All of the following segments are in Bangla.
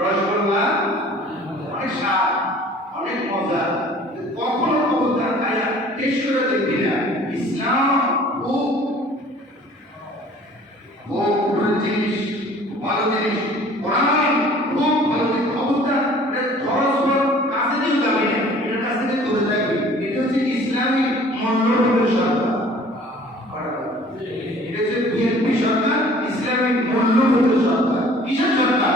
রসগোল্লা অনেক স্বাদ অনেক মজা। কখনো কখনো তারা খাইয়া টেস্ট করে দেখবি না। ইসলাম খুব জিনিস ভালো জিনিস। খুব ভালো জিনিস। অবস্থা খরচ কর কাছে থাকবে এটা হচ্ছে ইসলামী মন্ডলের সরকার। এটা হচ্ছে বিএনপি সরকার ইসলামিক মূল্যবোধের সরকার। কিসের সরকার?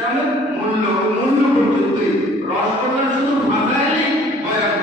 ইসলামের মূল্য মূল্য পর্যন্তই। রসগোল্লা শুধু ভাষায় বয়ান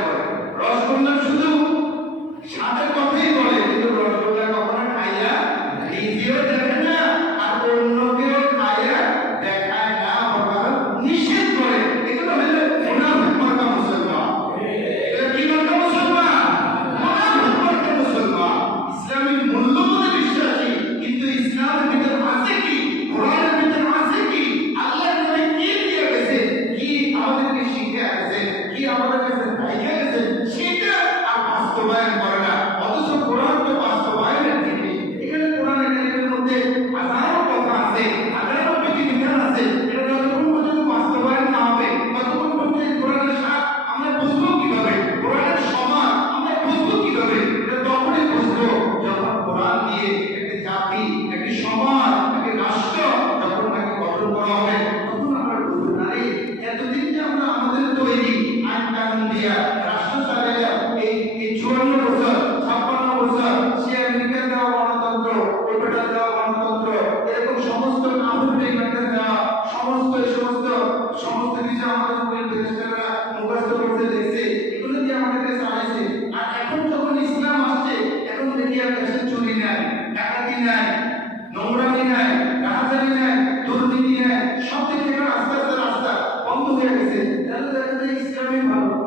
নেয়, নোংরামি নেয় রাহাজারি নেয়, দুর্নীতি নেয় সব থেকে আস্তে আস্তে রাস্তা বন্ধ হয়ে গেছে। তাহলে দেখা যায় ইসলামই ভালো।